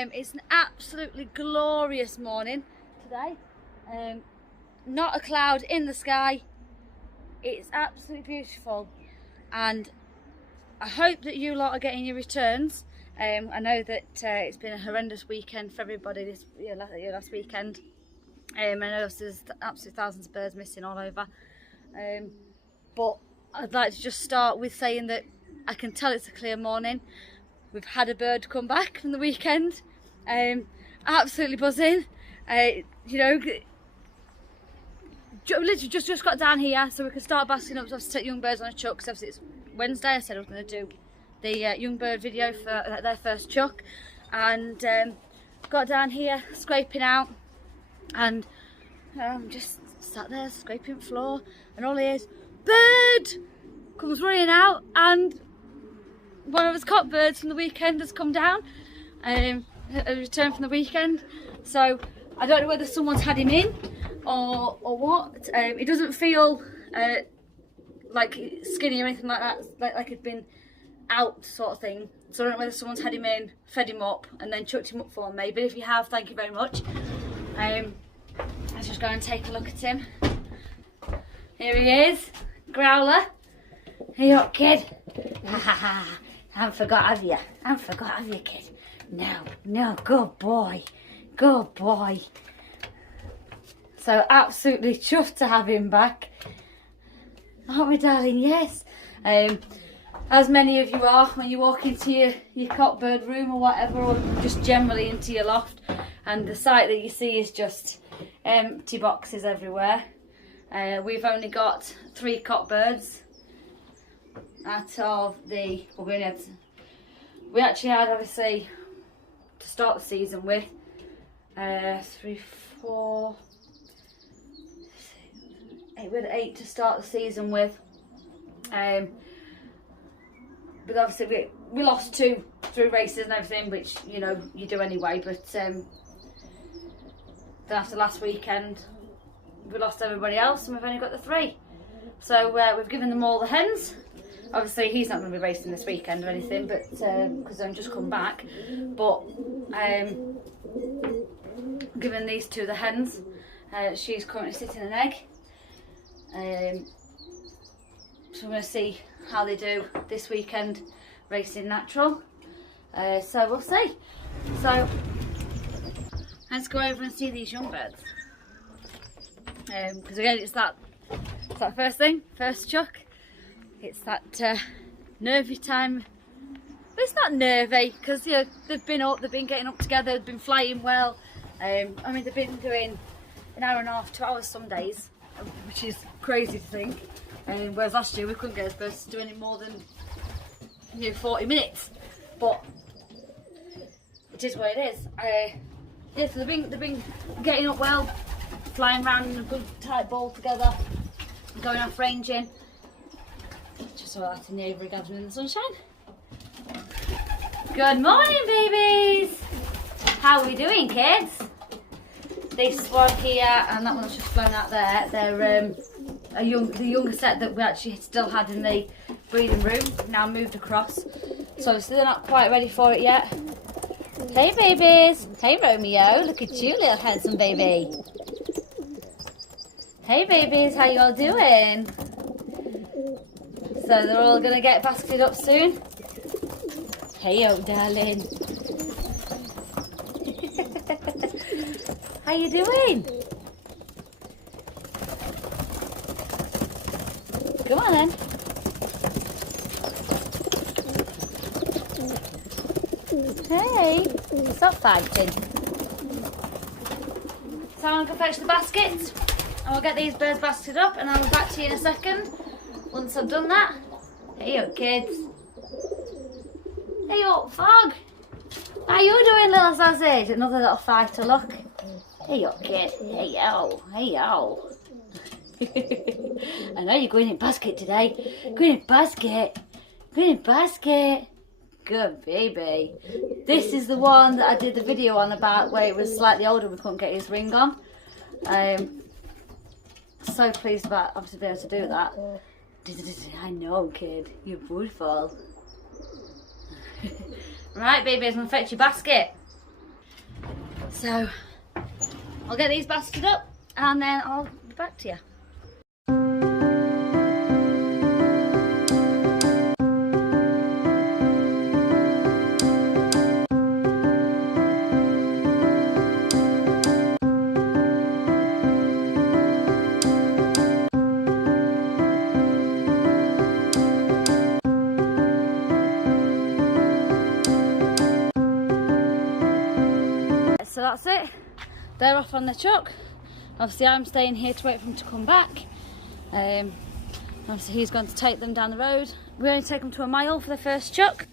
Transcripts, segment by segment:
It's an absolutely glorious morning today. Not a cloud in the sky. It's absolutely beautiful, and I hope that you lot are getting your returns. I know that it's been a horrendous weekend for everybody this last weekend. I know there's absolutely thousands of birds missing all over. But I'd like to just start with saying that I can tell it's a clear morning. We've had a bird come back from the weekend. Absolutely buzzing. Literally just got down here so we can start basking up to take young birds on a chuck, because obviously it's Wednesday. I said I was going to do the young bird video for their first chuck, and got down here scraping out, and just sat there scraping the floor, and all it is, bird comes running out, and one of his cock birds from the weekend has come down, a return from the weekend. So I don't know whether someone's had him in or what. He doesn't feel like skinny or anything like that, like he'd been out sort of thing. So I don't know whether someone's had him in, fed him up, and then chucked him up for me. But if you have, thank you very much. Let's just go and take a look at him. Here he is, Growler. Hey up, kid. Ha ha ha. I haven't forgot of you. I haven't forgot of you, kid. No, good boy. Good boy. So absolutely chuffed to have him back. Aren't we, darling? Yes. As many of you are when you walk into your cockbird room or whatever, or just generally into your loft, and the sight that you see is just empty boxes everywhere. We've only got 3 cockbirds out of the, we actually had, obviously, to start the season with 3, 4, 8, we had 8 to start the season with, but obviously we lost 2 through races and everything, which you do anyway. But then after last weekend we lost everybody else, and we've only got the 3. So we've given them all the hens. Obviously he's not going to be racing this weekend or anything, but because I'm just come back. But giving these 2 the hens. She's currently sitting an egg. So we're going to see how they do this weekend racing natural. So we'll see. So let's go over and see these young birds. Because again, it's that first chuck. It's that nervy time. But it's not nervy, because they've been up, they've been getting up together, they've been flying well. They've been doing an hour and a half, 2 hours some days, which is crazy to think. Whereas last year we couldn't get us birds to do any more than 40 minutes. But it is what it is. So they've been getting up well, flying around in a good tight ball together, going off ranging. Just so that in the aviary gathering in the sunshine. Good morning, babies! How are we doing, kids? This one here and that one's just flown out there. They're the younger set that we actually still had in the breeding room, now moved across. So obviously they're not quite ready for it yet. Hey babies! Hey Romeo, look at you, little handsome baby. Hey babies, how you all doing? So they're all gonna get basketed up soon. Hey yo, darling. How you doing? Come on then. Hey, stop fighting. So I'm gonna fetch the baskets, and we'll get these birds basketed up, and I'll be back to you in a second once I've done that. Hey up, kids. Hey up, Fog. How you doing, little sausage? Another little fighter, look. Hey up, kid. Hey yo. Hey yo. I know you're going in basket today. Going in basket. Going in basket. Good baby. This is the one that I did the video on about where it was slightly older, we couldn't get his ring on. So pleased about obviously being able to do that. I know, kid. You're beautiful. Right, baby, I'm going to fetch your basket. So I'll get these basted up and then I'll be back to you. So that's it, they're off on the truck. Obviously I'm staying here to wait for him to come back. Obviously he's going to take them down the road. We only take them to a mile for the first chuck,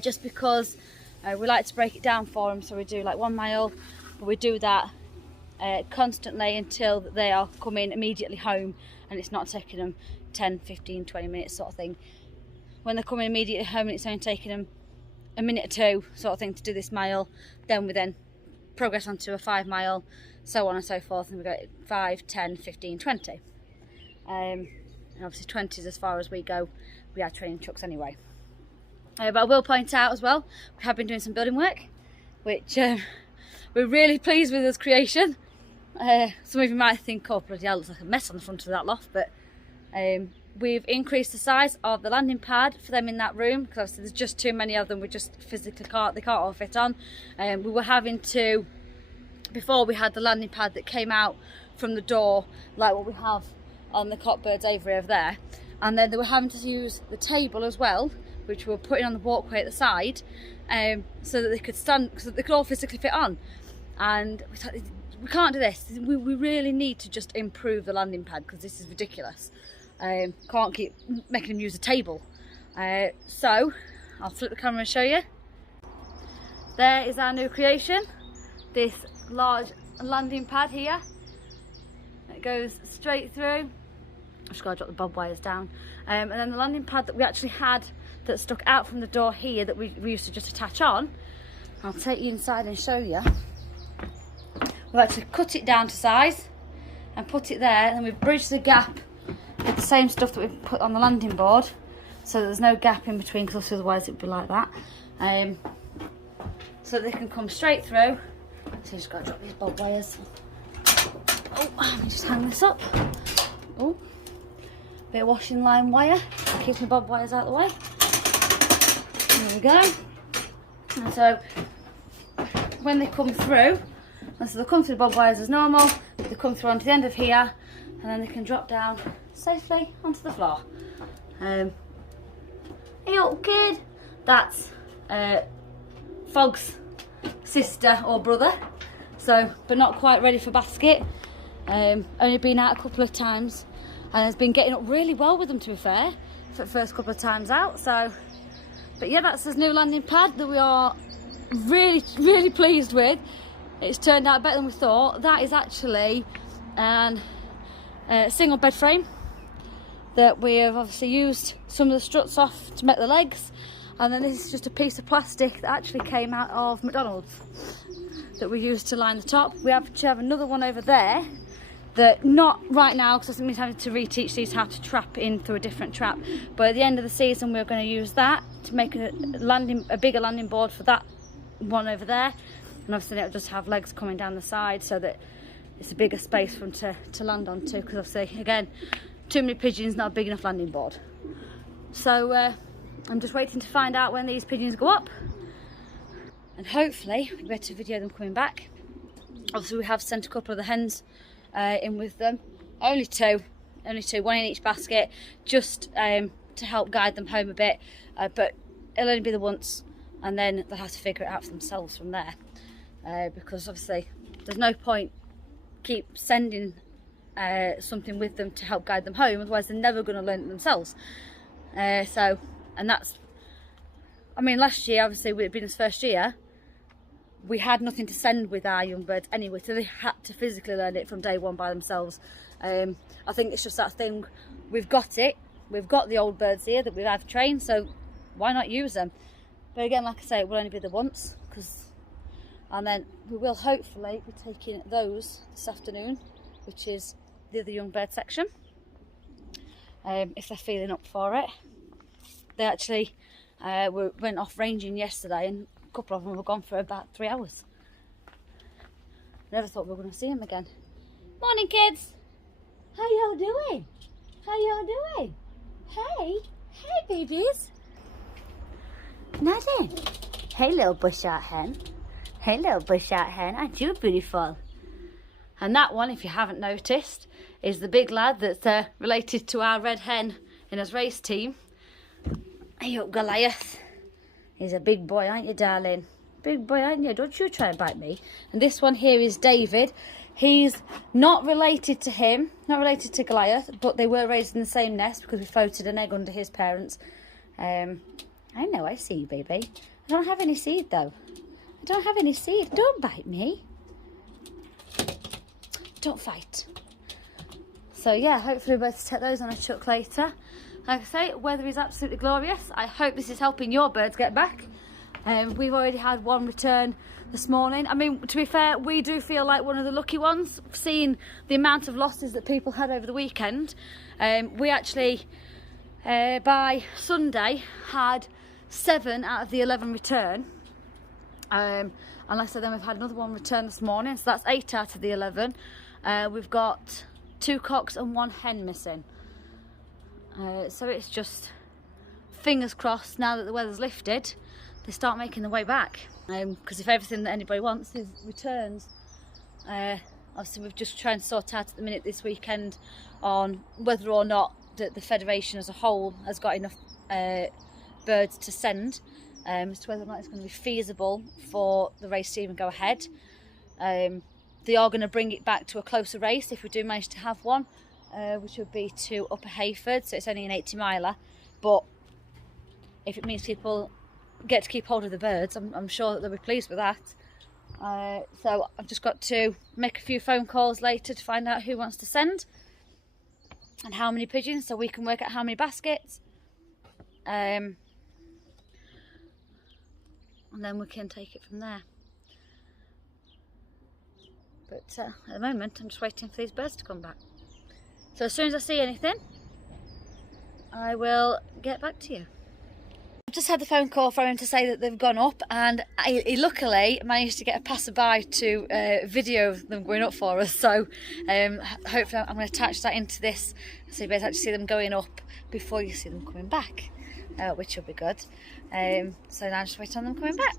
just because we like to break it down for them. So we do like 1 mile, but we do that constantly until they are coming immediately home, and it's not taking them 10, 15, 20 minutes sort of thing. When they're coming immediately home and it's only taking them a minute or two sort of thing to do this mile, then we progress onto a 5 mile, so on and so forth, and we go 5, 10, 15, 20. And obviously 20 is as far as we go. We are training trucks anyway. But I will point out as well, we have been doing some building work, which we're really pleased with this creation. Some of you might think, oh bloody hell, it looks like a mess on the front of that loft, but we've increased the size of the landing pad for them in that room, because obviously there's just too many of them. We just physically can't all fit on. We were having to, before we had the landing pad that came out from the door, like what we have on the Cockbird's aviary over there, and then they were having to use the table as well, which we were putting on the walkway at the side, so that they could stand, so that they could all physically fit on. And we thought, we can't do this. We really need to just improve the landing pad, because this is ridiculous. Can't keep making them use a table. So I'll flip the camera and show you. There is our new creation, this large landing pad here. It goes straight through. I've just got to drop the bob wires down. And then the landing pad that we actually had that stuck out from the door here, that we used to just attach on, I'll take you inside and show you. We've actually cut it down to size and put it there, and then we've bridged the gap with the same stuff that we've put on the landing board, so there's no gap in between, because otherwise it would be like that. So they can come straight through. So you just got to drop these bob wires. Oh, let me just hang this up. Oh, bit of washing line wire, keeping the bob wires out of the way. There we go. And so when they come through, and so they'll come through the bob wires as normal, they come through onto the end of here, and then they can drop down safely onto the floor. Hey little kid, that's Fog's sister or brother, so, but not quite ready for basket. Only been out a couple of times and has been getting up really well with them, to be fair, for the first couple of times out. So, but yeah, that's his new landing pad that we are really pleased with. It's turned out better than we thought. That is actually an single bed frame that we have obviously used some of the struts off to make the legs, and then this is just a piece of plastic that actually came out of McDonald's that we used to line the top. We actually have another one over there that, not right now because I'm having to reteach these how to trap in through a different trap, but at the end of the season we're going to use that to make a bigger landing board for that one over there, and obviously it'll just have legs coming down the side so that it's a bigger space for them to land onto, because obviously again, too many pigeons, not a big enough landing board. So I'm just waiting to find out when these pigeons go up, and hopefully we'll be able to video them coming back. Obviously we have sent a couple of the hens in with them, only two, one in each basket, just to help guide them home a bit, but it'll only be the once, and then they'll have to figure it out for themselves from there, because obviously there's no point keep sending something with them to help guide them home, otherwise they're never going to learn it themselves. So, and that's, I mean, last year obviously with it being his first year, we had nothing to send with our young birds anyway, so they had to physically learn it from day one by themselves. I think it's just that thing, we've got the old birds here that we've trained, so why not use them? But again, like I say, it will only be the once, and then we will hopefully be taking those this afternoon, which is the other young bird section, if they're feeling up for it. They actually went off ranging yesterday, and a couple of them were gone for about 3 hours. Never thought we were going to see him again. Morning, kids. How y'all doing? How y'all doing? Hey, hey, babies. Nothing. Hey, little bush-out hen. Hey, little bush-out hen. Aren't you beautiful? And that one, if you haven't noticed, is the big lad that's related to our red hen in his race team. Hey up, Goliath. He's a big boy, aren't you, darling? Big boy, aren't you? Don't you try and bite me. And this one here is David. He's not related to him, not related to Goliath, but they were raised in the same nest because we floated an egg under his parents. I know, I see you, baby. I don't have any seed, though. I don't have any seed. Don't bite me. Don't fight. So yeah, hopefully we'll be able to take those on a chuck later. Like I say, weather is absolutely glorious. I hope this is helping your birds get back. We've already had one return this morning. I mean, to be fair, we do feel like one of the lucky ones, seeing the amount of losses that people had over the weekend. We actually, by Sunday, had 7 out of the 11 return. And like I said, then we've had another one return this morning, so that's 8 out of the 11. We've got 2 cocks and 1 hen missing. So it's just fingers crossed now that the weather's lifted, they start making their way back. Because if everything that anybody wants is returns, obviously we're just trying to sort out at the minute this weekend on whether or not the federation as a whole has got enough birds to send, as to whether or not it's going to be feasible for the race to even go ahead. They are going to bring it back to a closer race if we do manage to have one, which would be to Upper Hayford, so it's only an 80 miler, but if it means people get to keep hold of the birds, I'm sure that they'll be pleased with that. So I've just got to make a few phone calls later to find out who wants to send and how many pigeons, so we can work out how many baskets, and then we can take it from there. But at the moment I'm just waiting for these birds to come back. So as soon as I see anything, I will get back to you. I've just had the phone call from him to say that they've gone up, and he luckily managed to get a passerby to video them going up for us. So hopefully I'm going to attach that into this so you better actually see them going up before you see them coming back, which will be good. So now just wait on them coming back.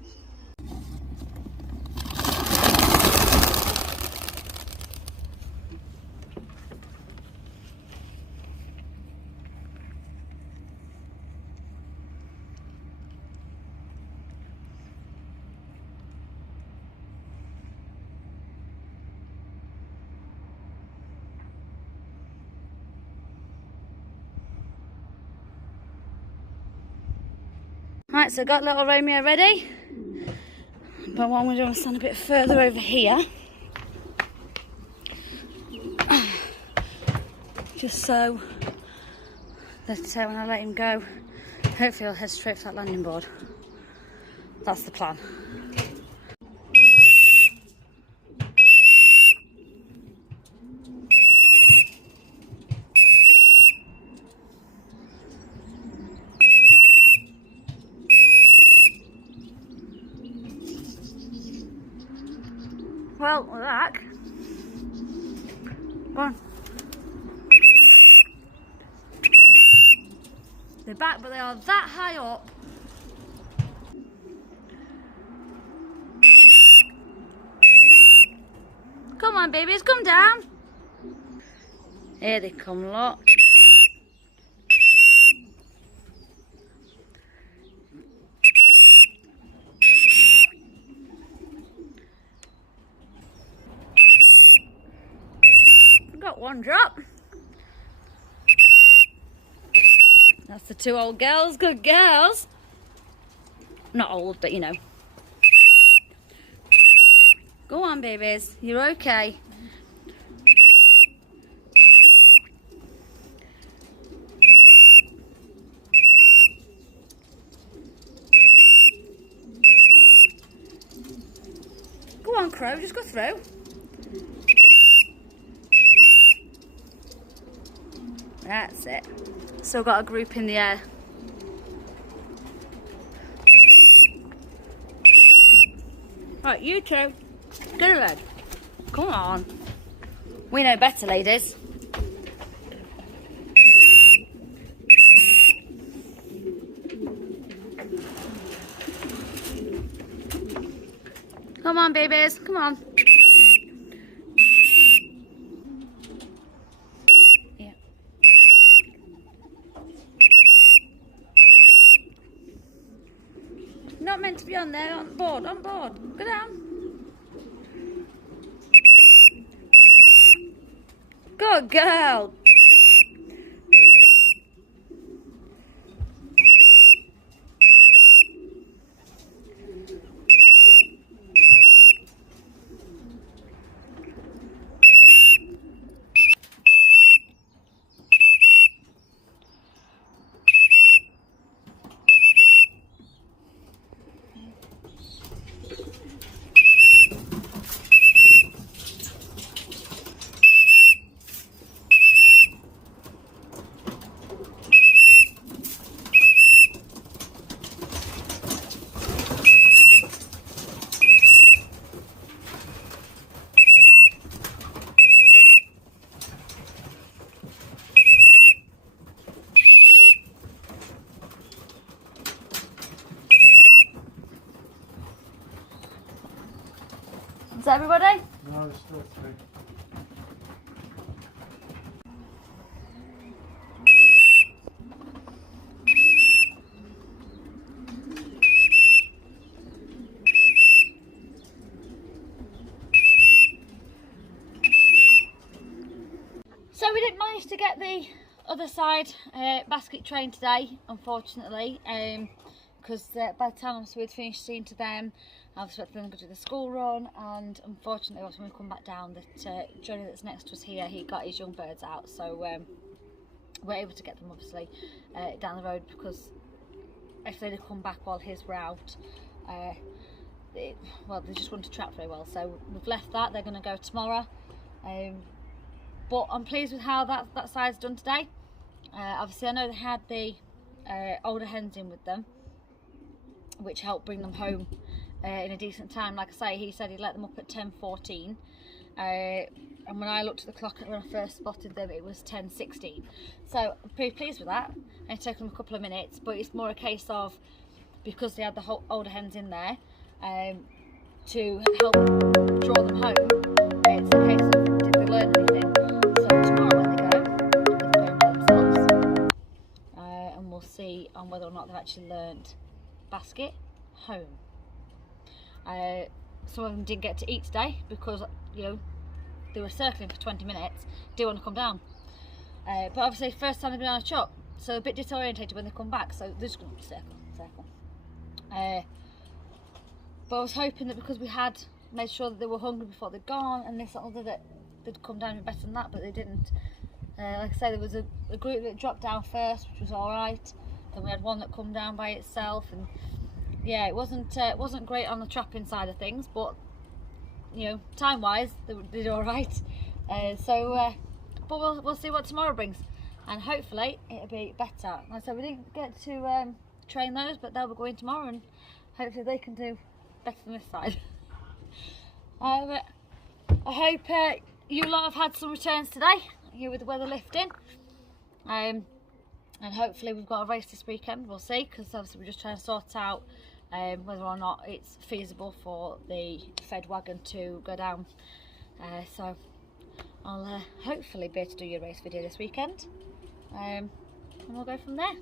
Right, so got little Romeo ready, but what I'm going to do is stand a bit further over here, just so that when I let him go, hopefully he'll head straight for that landing board. That's the plan. Well, we're back. Go on. They're back, but they are that high up. Come on, babies, come down. Here they come, look. Got one drop. That's the 2 old girls, good girls. Not old, but you know. Go on, babies, you're okay. Go on, Crow, just go through. That's it. Still got a group in the air. Right, you two, go ahead. Come on. We know better, ladies. Come on, babies. Come on. Yeah. Not meant to be on there. On board. On board. Go down. Good girl. Is that everybody? No, there's still 3. So we didn't manage to get the other side basket train today, unfortunately, because by the time we'd finished seeing to them, I was expecting them to go to the school run, and unfortunately when we come back down, that Johnny that's next to us here, he got his young birds out, so we're able to get them obviously down the road, because if they'd have come back while his were out, they just wouldn't have tracked very well, so we've left that. They're going to go tomorrow. But I'm pleased with how that side's done today. Obviously I know they had the older hens in with them, which helped bring them home in a decent time. Like I say, he said he let them up at 10:14, and when I looked at the clock when I first spotted them, it was 10:16. So I'm pretty pleased with that. It took them a couple of minutes, but it's more a case of, because they had the older hens in there to help draw them home, it's a case of, did they learn anything? So tomorrow when they go by themselves, and we'll see on whether or not they've actually learned basket, home. Some of them didn't get to eat today because, you know, they were circling for 20 minutes, didn't want to come down. But obviously first time they've been on a chop, so a bit disorientated when they come back, so they're just going to circle. But I was hoping that because we had made sure that they were hungry before they'd gone, and this other, that they'd come down a bit better than that, but they didn't. Like I say, there was a group that dropped down first, which was alright. Then we had one that come down by itself, and yeah, it wasn't great on the trapping side of things, but you know, time wise they did alright. But we'll see what tomorrow brings, and hopefully it'll be better. Like I said, we didn't get to train those, but they'll be going tomorrow, and hopefully they can do better than this side. I hope you lot have had some returns today, here with the weather lifting, and hopefully we've got a race this weekend. We'll see, because obviously we're just trying to sort out whether or not it's feasible for the fed wagon to go down. So I'll hopefully be able to do your race video this weekend, and we'll go from there.